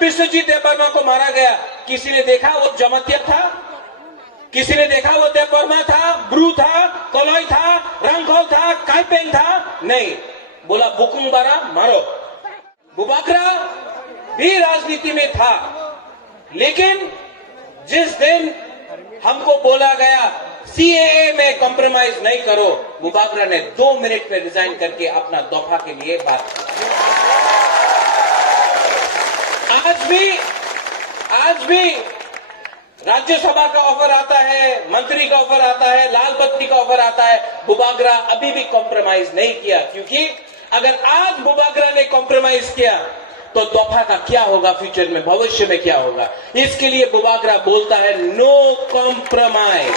विश्वजीत देवबर्मा को मारा गया, किसी ने देखा वो जमतिया था? किसी ने देखा वो देवबर्मा था, ब्रू था, कोलोई था, रंगखोल था, काइपेंग था? नहीं, बोला बुकुंबारा मारो। बुबाकरा भी राजनीति में था, लेकिन जिस दिन हमको बोला गया सीएए में कॉम्प्रोमाइज नहीं करो, बुबाकरा ने 2 मिनट में रिजाइन करके अपना दफा के लिए बात की। आज भी राज्यसभा का ऑफर आता है, मंत्री का ऑफर आता है, लाल बत्ती का ऑफर आता है, बुबाकरा अभी भी कॉम्प्रोमाइज नहीं किया। क्योंकि अगर आज बुबाकरा ने कॉम्प्रोमाइज किया तो दफा का क्या होगा, फ्यूचर में, भविष्य में क्या होगा? इसके लिए बुबाकरा बोलता है नो कॉम्प्रोमाइज।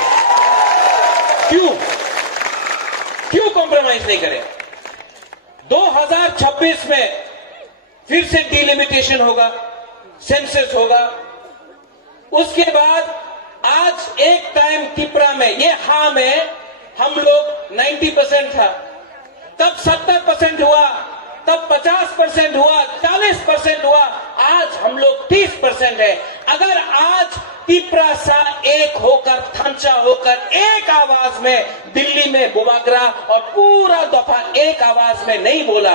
क्यों कॉम्प्रोमाइज नहीं करे? 2026 में फिर से डिलिमिटेशन होगा, सेंसस होगा। उसके बाद आज एक टाइम त्रिपुरा में, ये हाँ में हम लोग 90% था, तब 70% हुआ, तब 50% हुआ, 40% हुआ, आज हम लोग 30% है। अगर आज त्रिपुरा सा एक होकर, थांचा होकर एक आवाज में दिल्ली में बुबाकरा और पूरा दफा एक आवाज में नहीं बोला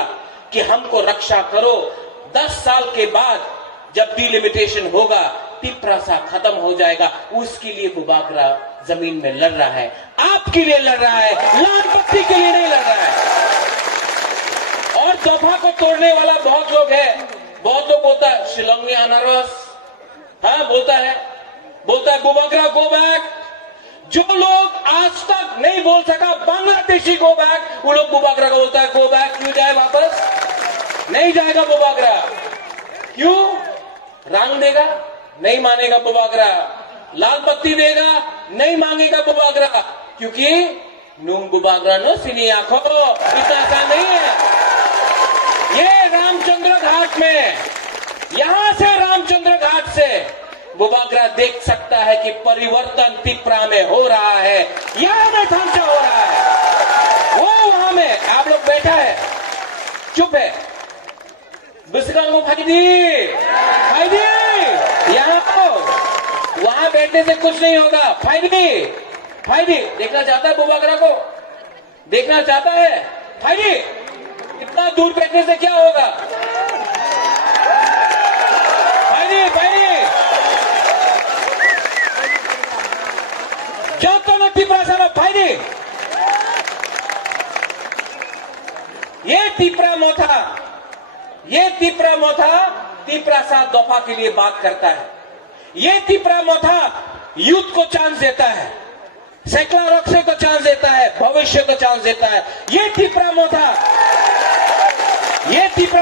कि हमको रक्षा करो, 10 साल के बाद जब डिलिमिटेशन होगा त्रिपुरा सा खत्म हो जाएगा, उसके लिए बुबाकरा जमीन में लड़ रहा है, आपके लिए लड़ रहा है, लाल बत्ती के लिए नहीं लड़ रहा है। और दफा को तोड़ने वाला बहुत लोग है, बहुत लोग बोलता है शिलोंग में अनारस, हाँ बोलता है बुबाकरा गो बैक। जो लोग आज तक नहीं बोल सका बांग्लादेशी गो बैक, वो लोग बुबाकरा को बोलता है गो बैक। क्यों जाए वापस? नहीं जाएगा बुबाकरा। क्यों? रंग देगा, नहीं मानेगा बुबाकरा। लाल बत्ती देगा, नहीं मांगेगा बुबाकरा, क्योंकि नूंग बुबाकरा नो सिनी आंखों, इतना आसान नहीं है। ये रामचंद्र घाट में, यहां से रामचंद्र घाट से बुबाकरा देख सकता है कि परिवर्तन त्रिपुरा में हो रहा है, यहां में थांचा हो रहा है। वो वहां में आप लोग बैठा है, चुप है, बिस्कांगो फायदी यहां तो वहां बैठने से कुछ नहीं होगा। फायदी देखना चाहता है बुबाकरा को, देखना चाहता है फायदी, इतना दूर बैठने से क्या होगा? फायदी जब तो न त्रिपुरा सारा फायदी, ये त्रिपुरा मोथा त्रिपुरा सा दफा के लिए बात करता है। ये त्रिपुरा मोथा यूथ को चांस देता है, सैकला रक्षे को चांस देता है, भविष्य को चांस देता है। ये त्रिपुरा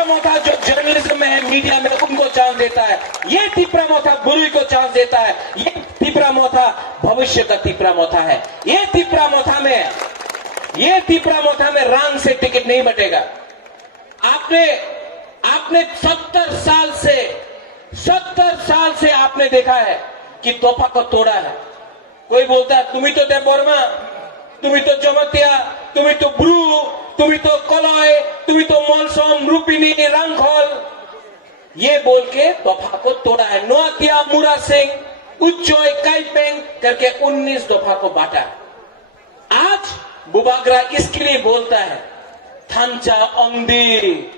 मोथा जो जर्नलिज्म में है, मीडिया में, उनको चांस देता है। ये त्रिपुरा मोथा बुरुई को चांस देता है। ये त्रिपुरा मोथा भविष्य का त्रिपुरा मोथा है। ये त्रिपुरा मोथा में रंग से टिकट नहीं बटेगा। आपने 70 साल से आपने देखा है कि तोहफा को तोड़ा है। कोई बोलता है तुम्ही तो देवबर्मा, तुम्ही तो जमतिया, तुम्ही तो ब्रू, तुम्ही तो कोलोय, तुम्ही तो मोलसोम, रूपिनी, रंगखोल, ये बोल के तोहफा को तोड़ा है। नोतिया, मुरा सिंह, उच्चोय, काइपेंग करके 19 दफा को बांटा है। आज बुबाकरा इसके लिए बोलता है थांचा ओंगदी,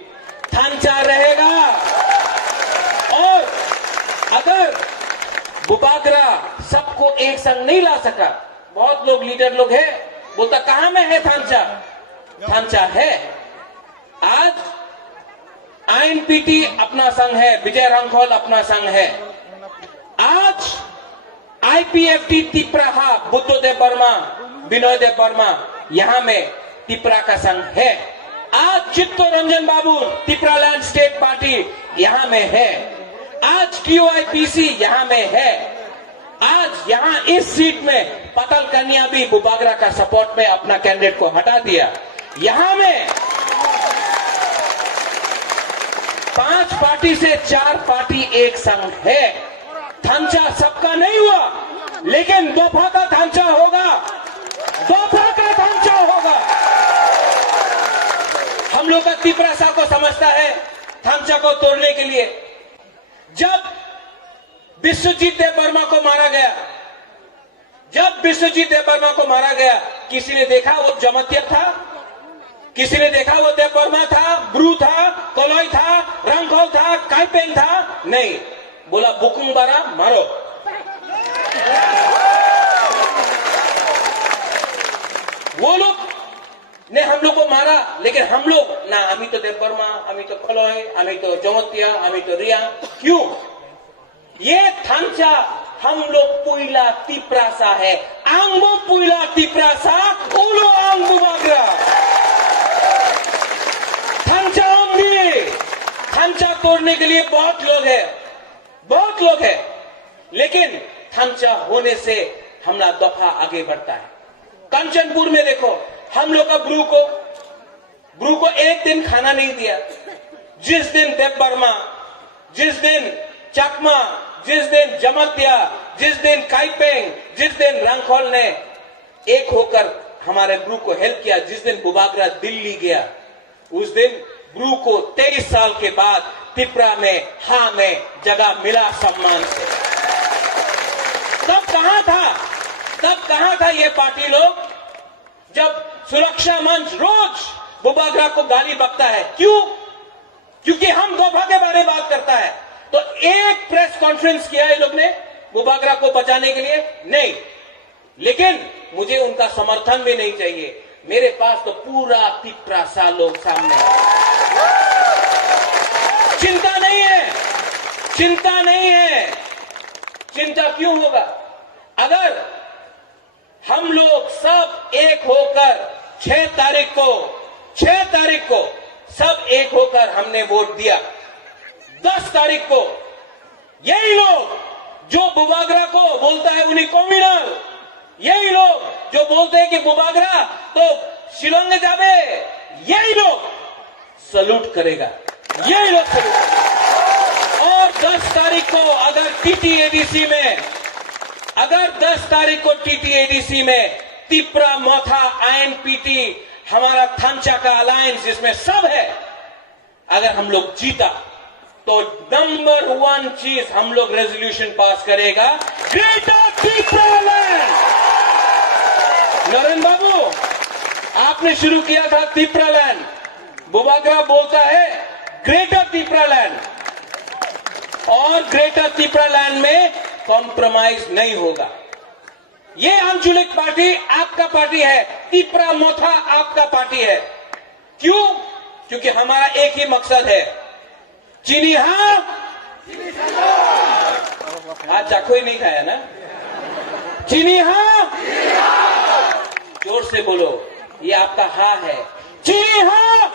थांचा रहेगा। और अगर बुबाकरा सबको एक संग नहीं ला सका, बहुत लोग लीडर लोग है, बोलता कहां में है थांचा है। आज आईएनपीटी अपना संघ है, विजय रंगखोल अपना संघ है। आज आईपीएफटी त्रिपुरा, बुद्ध देवबर्मा, विनोय देवबर्मा, यहां में त्रिपुरा का संघ है। आज चित्तो रंजन बाबू त्रिपुरा लैंड स्टेट पार्टी यहां में है। आज टीओआईपीसी यहां में है। आज यहां इस सीट में पतल कन्या भी बुबाकरा का सपोर्ट में अपना कैंडिडेट को हटा दिया। यहां में 5 पार्टी से 4 पार्टी एक संघ है। थांचा सबका नहीं हुआ, लेकिन दफा का थांचा होगा, दफा का थांचा होगा। हम लोग का त्रिपुरा सा को समझता है थांचा को तोड़ने के लिए। जब विश्वजीत देववर्मा को मारा गया, जब विश्वजीत देववर्मा को मारा गया, किसी ने देखा वो जमतिया था? किसी ने देखा वो देववर्मा था, ब्रू था, कोलोई था, रंगखोल था, काइपेंग था? नहीं। बोला बुकुंग बारा मारो। वो लोग ने हम लोग को मारा, लेकिन हम लोग ना, अमी तो देववर्मा, अमी तो कोलोई, अमी तो जमतिया, अमी तो रिया। क्यों? ये थांचा हम लोग पुइला तिप्रासा है, आंगो पुइला तिप्रासा, उलो आंगो बागरा। थांचा आंगी, थांचा तोड़ने के लिए बहुत लोग हैं, बहुत लोग हैं, लेकिन थांचा होने से हमला दफा आगे बढ़ता है। कंचनपुर में देखो, हम लोग का ब्रू को एक दिन खाना नहीं दिया। जिस दिन देववर्मा, जिस दिन चकमा, जिस दिन जमतिया, जिस दिन काइपेंग, जिस दिन रंगखोल ने एक होकर हमारे ब्रू को हेल्प किया, जिस दिन बुबागरा दिल्ली गया, उस दिन ब्रू को 23 साल के बाद तिप्रा में, हाँ में जगह मिला सम्मान से। तब कहां था ये पार्टी लोग? जब सुरक्षा मंच रोज बुबागरा को गाली बकता है। क्यों? क्योंकि हम दोफा के बारे में बात करता है। तो एक प्रेस कॉन्फ्रेंस किया है लोग ने बुबागरा को बचाने के लिए? नहीं। लेकिन मुझे उनका समर्थन भी नहीं चाहिए। मेरे पास तो पूरा तिप्रासा लोग सामने है। चिंता नहीं है, चिंता नहीं है। चिंता क्यों होगा? अगर हम लोग सब एक होकर 6 तारीख को सब एक होकर हमने वोट दिया, 10 तारीख को यही लोग जो बुबागरा को बोलता है उन्हीं कॉम्युनल, यही लोग जो बोलते हैं कि बुबागरा तो शिलोंग जाबे, यही लोग सलूट करेगा, यही लोग सलूट करेगा। और 10 तारीख को अगर टीटीएडीसी में तिप्रा, मोथा, आईएनपीटी, हमारा थांचा का अलायंस जिसमें सब है, अगर हम लोग जीता तो नंबर 1 चीज हम लोग रेजोल्यूशन पास करेगा, ग्रेटर तिप्रा लैंड। नरेंद्र बाबू, आपने शुरू किया था तिप्रा लैंड, बुबागरा बोलता है ग्रेटर तिप्रा लैंड, और ग्रेटर तिप्रा लैंड में कॉम्प्रोमाइज नहीं होगा। ये आंचलिक पार्टी आपका पार्टी है, तिप्रा मोथा आपका पार्टी है। क्यों? क्योंकि हमारा एक ही मकसद है, चीनी हाँ, आज चाको ही नहीं खाया ना, चीनी हाँ, जोर से बोलो, ये आपका हाँ है, चीनी हाँ।